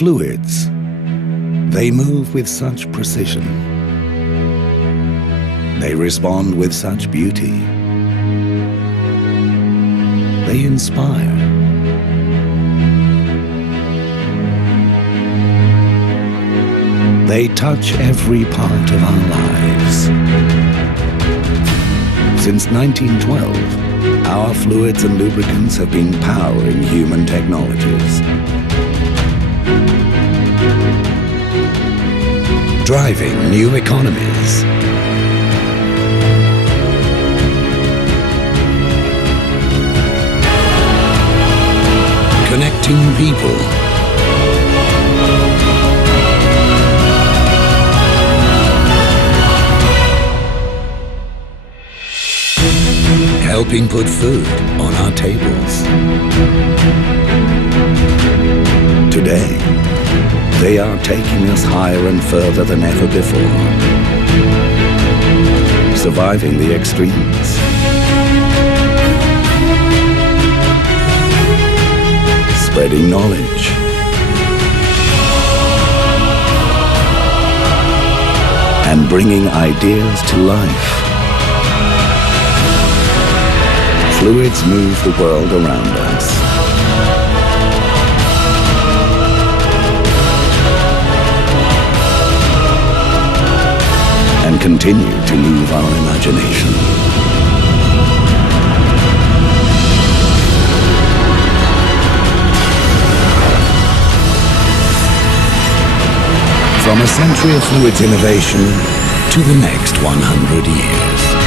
Fluids. They move with such precision. They respond with such beauty. They inspire. They touch every part of our lives. Since 1912, our fluids and lubricants have been powering human technologies. Driving new economies. Connecting people. Helping put food on our tables. Today, they are taking us higher and further than ever before. Surviving the extremes. Spreading knowledge. And bringing ideas to life. Fluids move the world around us. And continue to move our imagination. From a century of fluids innovation to the next 100 years.